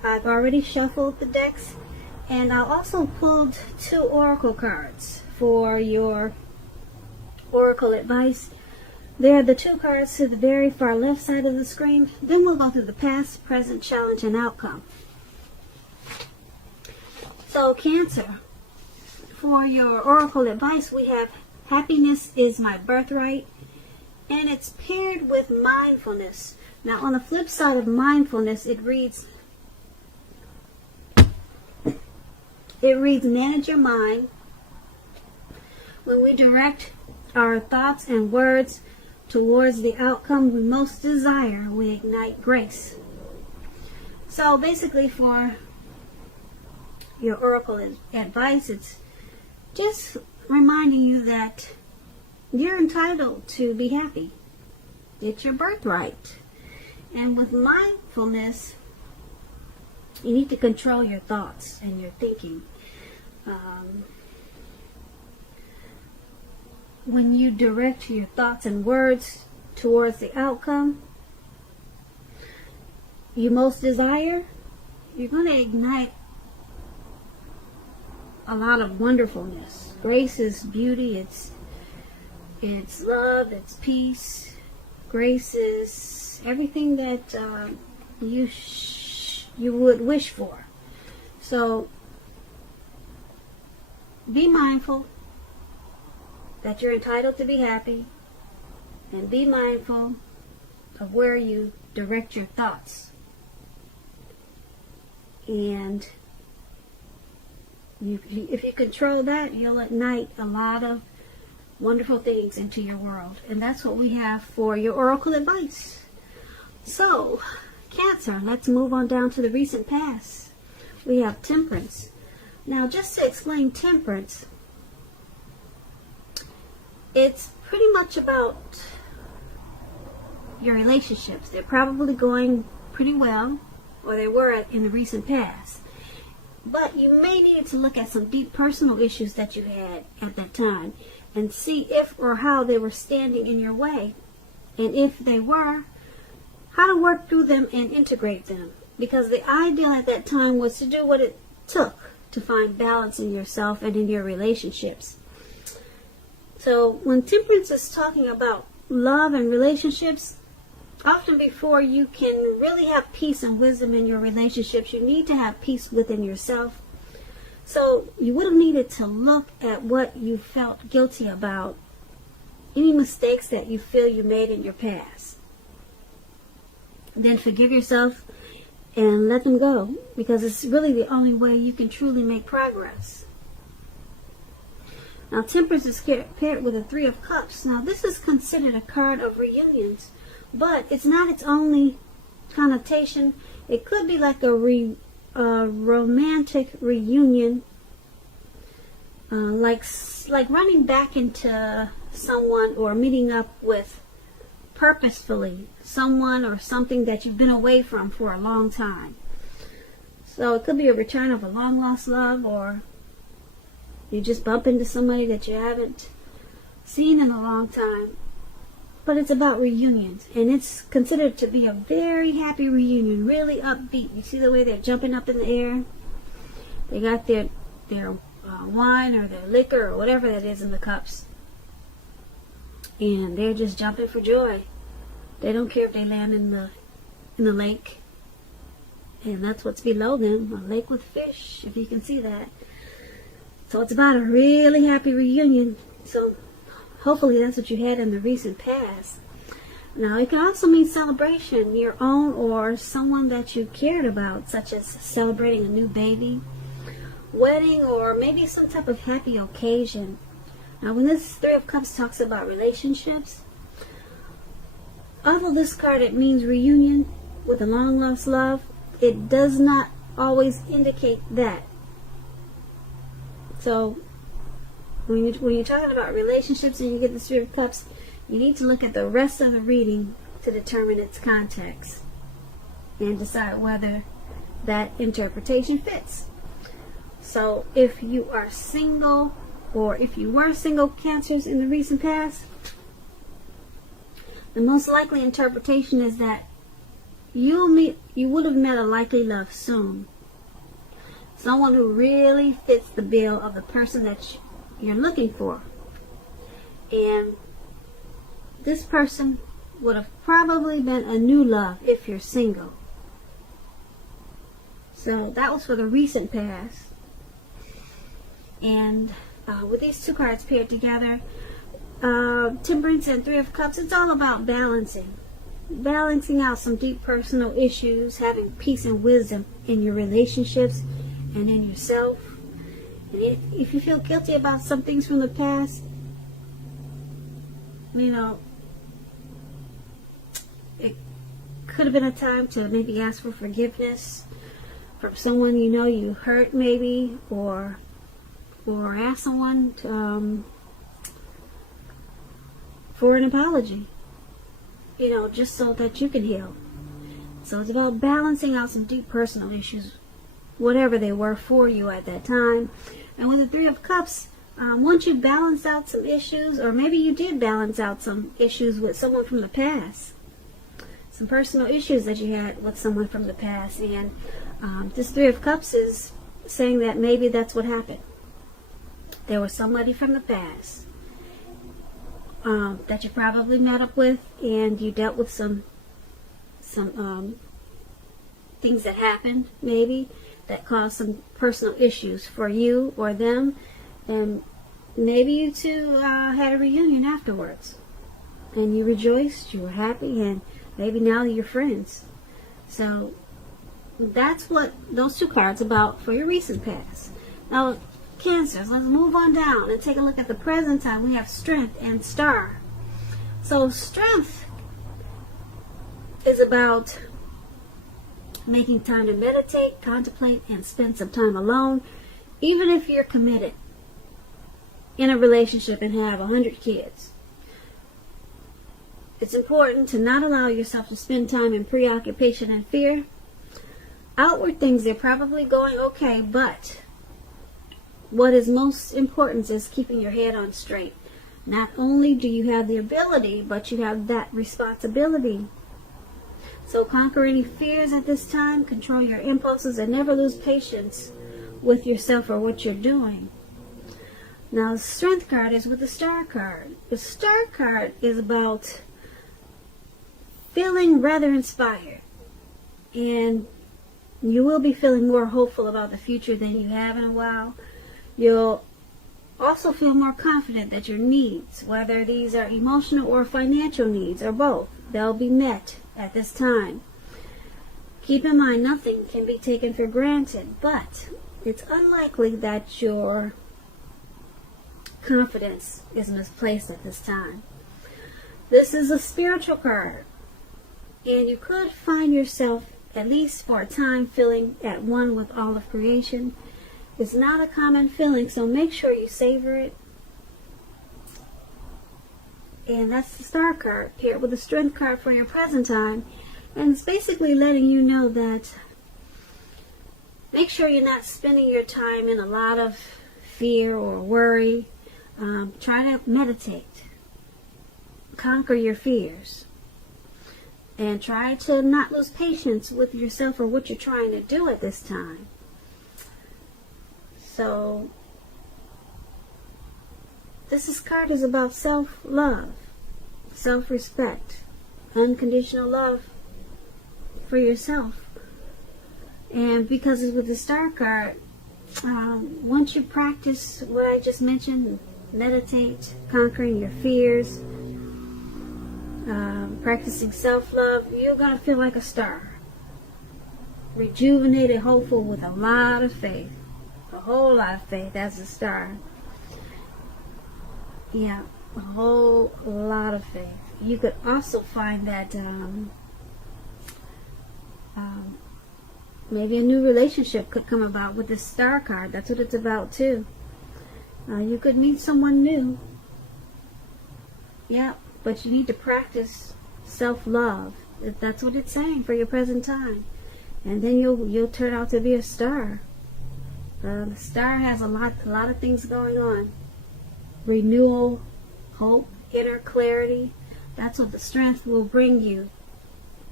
I've already shuffled the decks, and I also pulled 2 oracle cards for your oracle advice. They're the 2 cards to the very far left side of the screen. Then we'll go through the past, present, challenge, and outcome. So Cancer, for your oracle advice, we have happiness is my birthright, and it's paired with mindfulness. Now on the flip side of mindfulness, it reads manage your mind. When we direct our thoughts and words towards the outcome we most desire, we ignite grace. So basically, for your oracle advice, it's just reminding you that you're entitled to be happy. It's your birthright. And with mindfulness, you need to control your thoughts and your thinking. When you direct your thoughts and words towards the outcome you most desire, you're going to ignite a lot of wonderfulness. Grace is beauty, it's love, it's peace. Grace is everything that you would wish for. So be mindful that you're entitled to be happy, and be mindful of where you direct your thoughts. And if you control that, you'll ignite a lot of wonderful things into your world. And that's what we have for your oracle advice. So, Cancer, let's move on down to the recent past. We have Temperance. Now, just to explain Temperance, it's pretty much about your relationships. They're probably going pretty well, or they were in the recent past. But you may need to look at some deep personal issues that you had at that time and see if or how they were standing in your way. And if they were, how to work through them and integrate them. Because the ideal at that time was to do what it took to find balance in yourself and in your relationships. So when Temperance is talking about love and relationships, often before you can really have peace and wisdom in your relationships, you need to have peace within yourself. So you would have needed to look at what you felt guilty about, any mistakes that you feel you made in your past. Then forgive yourself and let them go, because it's really the only way you can truly make progress. Now, Temperance is paired with a 3 of Cups. Now, this is considered a card of reunions, but it's not its only connotation. It could be like a romantic reunion, like running back into someone or meeting up with purposefully someone or something that you've been away from for a long time. So it could be a return of a long lost love, or you just bump into somebody that you haven't seen in a long time. But it's about reunions, and it's considered to be a very happy reunion, really upbeat. You see the way they're jumping up in the air? They got their wine or their liquor or whatever that is in the cups, and they're just jumping for joy. They don't care if they land in the lake, and that's what's below them, a lake with fish, if you can see that. So it's about a really happy reunion. So hopefully that's what you had in the recent past. Now, it can also mean celebration, your own or someone that you cared about, such as celebrating a new baby, wedding, or maybe some type of happy occasion. Now, when this 3 of Cups talks about relationships, although this card, it means reunion with a long lost love, it does not always indicate that. So when you're talking about relationships and you get the 3 of Cups, you need to look at the rest of the reading to determine its context and decide whether that interpretation fits. So if you are single, or if you were single, Cancers, in the recent past, the most likely interpretation is that you would have met a likely love soon. Someone who really fits the bill of the person that you're looking for. And this person would have probably been a new love if you're single. So that was for the recent past. And with these two cards paired together, Temperance and Three of Cups, it's all about balancing. Balancing out some deep personal issues, having peace and wisdom in your relationships and in yourself. And if you feel guilty about some things from the past, it could have been a time to maybe ask for forgiveness from someone you hurt, maybe, or ask someone to, for an apology, just so that you can heal. So it's about balancing out some deep personal issues, whatever they were for you at that time. And with the Three of Cups, once you balance out some issues, or maybe you did balance out some issues with someone from the past, some personal issues that you had with someone from the past, and this Three of Cups is saying that maybe that's what happened. There was somebody from the past that you probably met up with, and you dealt with some things that happened, maybe, that caused some personal issues for you or them, and maybe you two had a reunion afterwards, and you rejoiced, you were happy, and maybe now you're friends. So that's what those two cards about for your recent past. Now, Cancers, let's move on down and take a look at the present time. We have Strength and Star. So Strength is about making time to meditate, contemplate, and spend some time alone, even if you're committed in a relationship and have 100 kids. It's important to not allow yourself to spend time in preoccupation and fear. Outward things, they're probably going okay, but what is most important is keeping your head on straight. Not only do you have the ability, but you have that responsibility. So conquer any fears at this time, control your impulses, and never lose patience with yourself or what you're doing. Now, the Strength card is with the Star card. The Star card is about feeling rather inspired. And you will be feeling more hopeful about the future than you have in a while. You'll also feel more confident that your needs, whether these are emotional or financial needs or both, they'll be met at this time. Keep in mind, nothing can be taken for granted, but it's unlikely that your confidence is misplaced at this time. This is a spiritual card, and you could find yourself, at least for a time, feeling at one with all of creation. It's not a common feeling, so make sure you savor it. And that's the Star card paired with the Strength card for your present time. And it's basically letting you know that make sure you're not spending your time in a lot of fear or worry. Try to meditate. Conquer your fears. And try to not lose patience with yourself or what you're trying to do at this time. So, this card is about self-love, self-respect, unconditional love for yourself. And because it's with the Star card, once you practice what I just mentioned, meditate, conquering your fears, practicing self-love, you're going to feel like a star. Rejuvenated, hopeful, with a lot of faith. A whole lot of faith as a star. Yeah, a whole lot of faith. You could also find that maybe a new relationship could come about with this Star card. That's what it's about too. You could meet someone new. Yeah, but you need to practice self-love. That's what it's saying for your present time. And then you'll turn out to be a star. The Star has a lot of things going on. Renewal, hope, inner clarity. That's what the Strength will bring you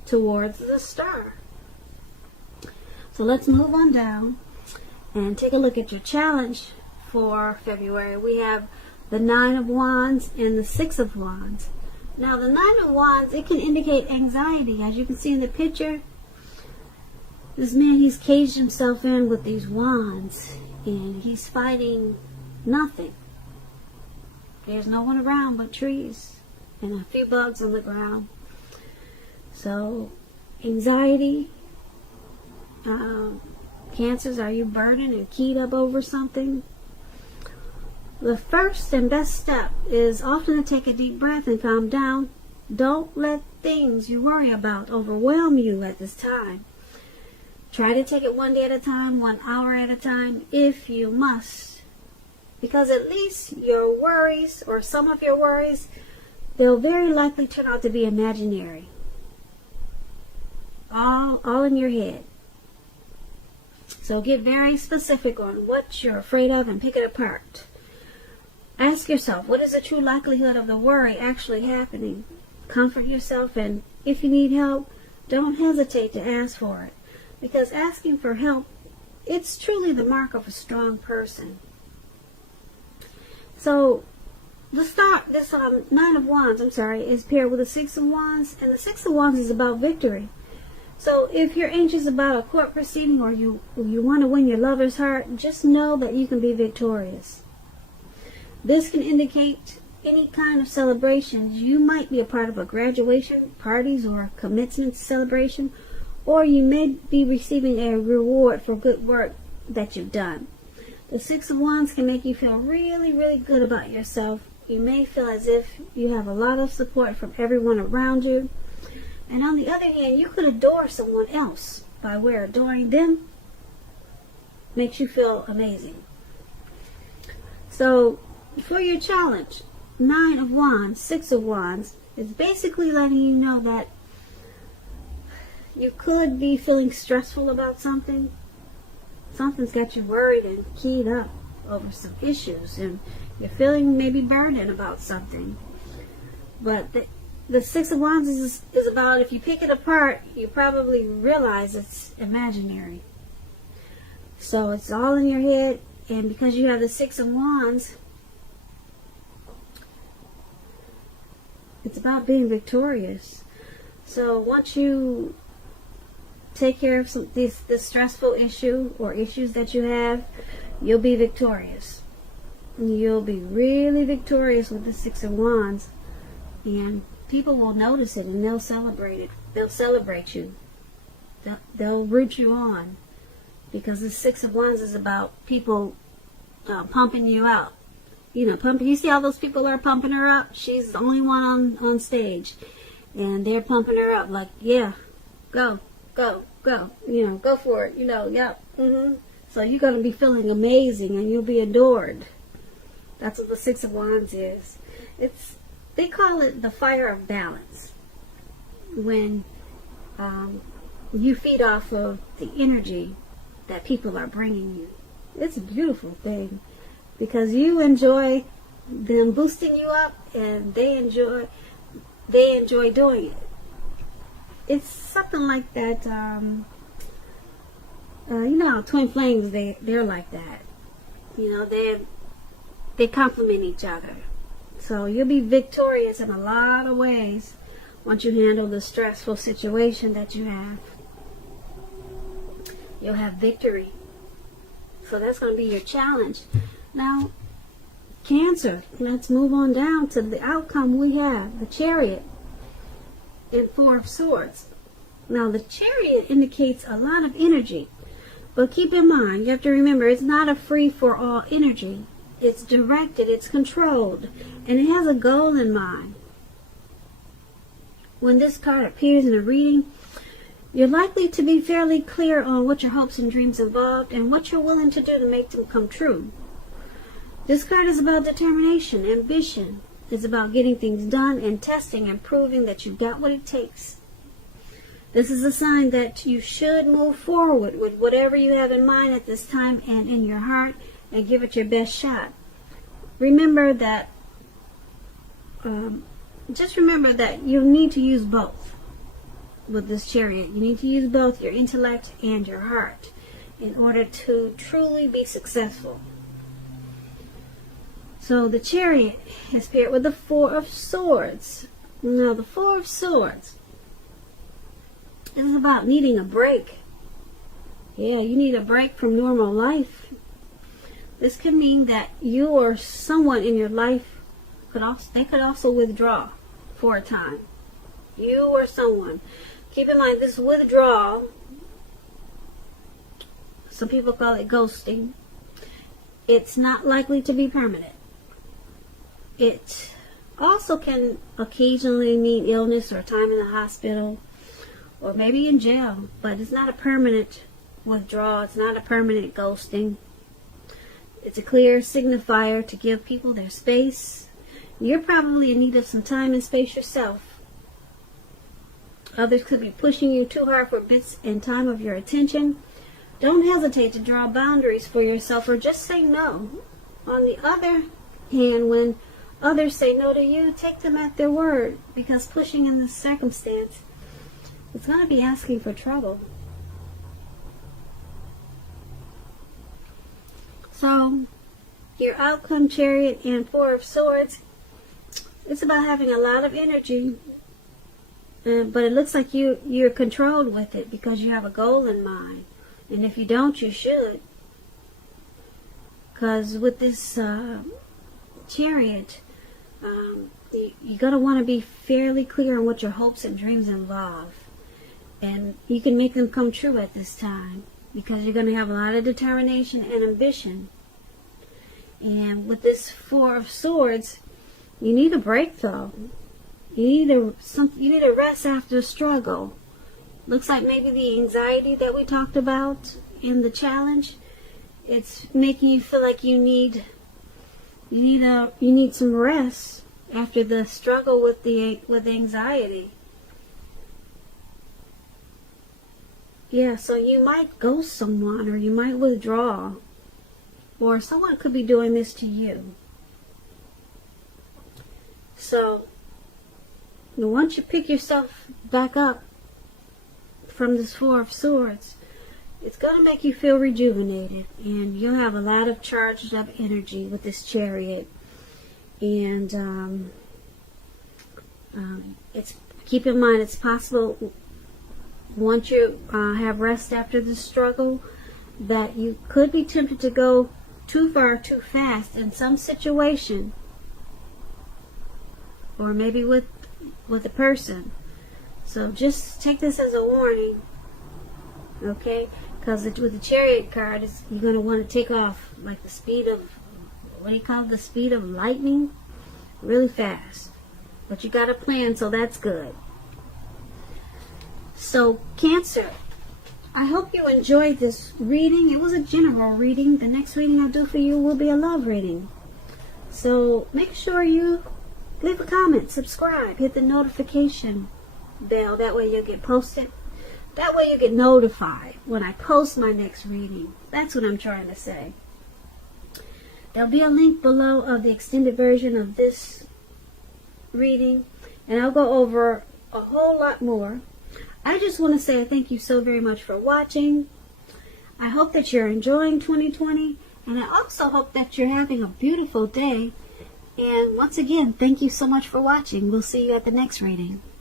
towards the star. So let's move on down and take a look at your challenge for February. We have the Nine of Wands and the Six of Wands. Now the Nine of Wands, it can indicate anxiety. As you can see in the picture, this man, he's caged himself in with these wands and he's fighting nothing. There's no one around but trees and a few bugs on the ground. So anxiety, Cancers, are you burdened and keyed up over something? The first and best step is often to take a deep breath and calm down. Don't let things you worry about overwhelm you at this time. Try to take it one day at a time, 1 hour at a time, if you must. Because at least your worries, or some of your worries, they'll very likely turn out to be imaginary. All in your head. So get very specific on what you're afraid of and pick it apart. Ask yourself, what is the true likelihood of the worry actually happening? Comfort yourself, and if you need help, don't hesitate to ask for it. Because asking for help, it's truly the mark of a strong person. So, this Nine of Wands, is paired with the Six of Wands, and the Six of Wands is about victory. So if you're anxious about a court proceeding or you want to win your lover's heart, just know that you can be victorious. This can indicate any kind of celebrations. You might be a part of a graduation, parties, or a commencement celebration, or you may be receiving a reward for good work that you've done. The Six of Wands can make you feel really, really good about yourself. You may feel as if you have a lot of support from everyone around you. And on the other hand, you could adore someone else by where adoring them makes you feel amazing. So, for your challenge, Nine of Wands, Six of Wands is basically letting you know that you could be feeling stressful about something. Something's got you worried and keyed up over some issues, and you're feeling maybe burdened about something. But the Six of Wands is about, if you pick it apart, you probably realize it's imaginary. So it's all in your head, and because you have the Six of Wands, it's about being victorious. So once you take care of this stressful issue or issues that you have, you'll be victorious. You'll be really victorious with the Six of Wands, and people will notice it and they'll celebrate it. They'll celebrate you. They'll root you on, because the Six of Wands is about people pumping you out. Pumping. You see how those people are pumping her up? She's the only one on stage, and they're pumping her up like, yeah, go, go, go. Go for it. Yep. So you're gonna be feeling amazing, and you'll be adored. That's what the Six of Wands is. They call it the fire of balance. When you feed off of the energy that people are bringing you. It's a beautiful thing, because you enjoy them boosting you up, and they enjoy doing it. It's something like that. Twin flames, they're like that. They complement each other. So you'll be victorious in a lot of ways once you handle the stressful situation that you have. You'll have victory. So that's going to be your challenge. Now, Cancer, let's move on down to the outcome we have. The Chariot and Four of Swords. Now, the Chariot indicates a lot of energy. But keep in mind, you have to remember, it's not a free-for-all energy. It's directed, it's controlled, and it has a goal in mind. When this card appears in a reading, you're likely to be fairly clear on what your hopes and dreams involved and what you're willing to do to make them come true. This card is about determination, ambition. It's about getting things done and testing and proving that you've got what it takes. This is a sign that you should move forward with whatever you have in mind at this time and in your heart, and give it your best shot. Remember that, just remember that you need to use both. with this chariot. You need to use both your intellect and your heart in order to truly be successful. So the chariot is paired with the Four of Swords. Now the Four of Swords is about needing a break. Yeah, you need a break from normal life. This could mean that you or someone in your life could also withdraw for a time. You or someone. Keep in mind, this withdrawal, some people call it ghosting, it's not likely to be permanent. It also can occasionally mean illness or time in the hospital or maybe in jail, but it's not a permanent withdrawal. It's not a permanent ghosting. It's a clear signifier to give people their space. You're probably in need of some time and space yourself. Others could be pushing you too hard for bits and time of your attention. Don't hesitate to draw boundaries for yourself or just say no. On the other hand, when others say no to you, take them at their word, because pushing in this circumstance, it's going to be asking for trouble. So, your outcome, Chariot and Four of Swords, it's about having a lot of energy, but it looks like you're controlled with it because you have a goal in mind. And if you don't, you should. Because with this Chariot, you're going to want to be fairly clear on what your hopes and dreams involve. And you can make them come true at this time, because you're going to have a lot of determination and ambition. And with this Four of Swords, you need a break, though. You need a rest after a struggle. Looks like maybe the anxiety that we talked about in the challenge, it's making you feel like you need some rest after the struggle with anxiety. Yeah, so you might ghost someone, or you might withdraw, or someone could be doing this to you. So, once you pick yourself back up from this Four of Swords, it's going to make you feel rejuvenated, and you'll have a lot of charged up energy with this Chariot. And keep in mind, it's possible once you have rest after the struggle that you could be tempted to go too far too fast in some situation, or maybe with a person. So just take this as a warning, okay? Because with the Chariot card, you're going to want to take off like the speed of, what do you call it? The speed of lightning, really fast. But you got a plan, so that's good. So, Cancer, I hope you enjoyed this reading. It was a general reading. The next reading I do for you will be a love reading. So, make sure you leave a comment, subscribe, hit the notification bell. That way you'll get posted. That way you get notified when I post my next reading. That's what I'm trying to say. There'll be a link below of the extended version of this reading, and I'll go over a whole lot more. I just want to say thank you so very much for watching. I hope that you're enjoying 2020, and I also hope that you're having a beautiful day. And once again, thank you so much for watching. We'll see you at the next reading.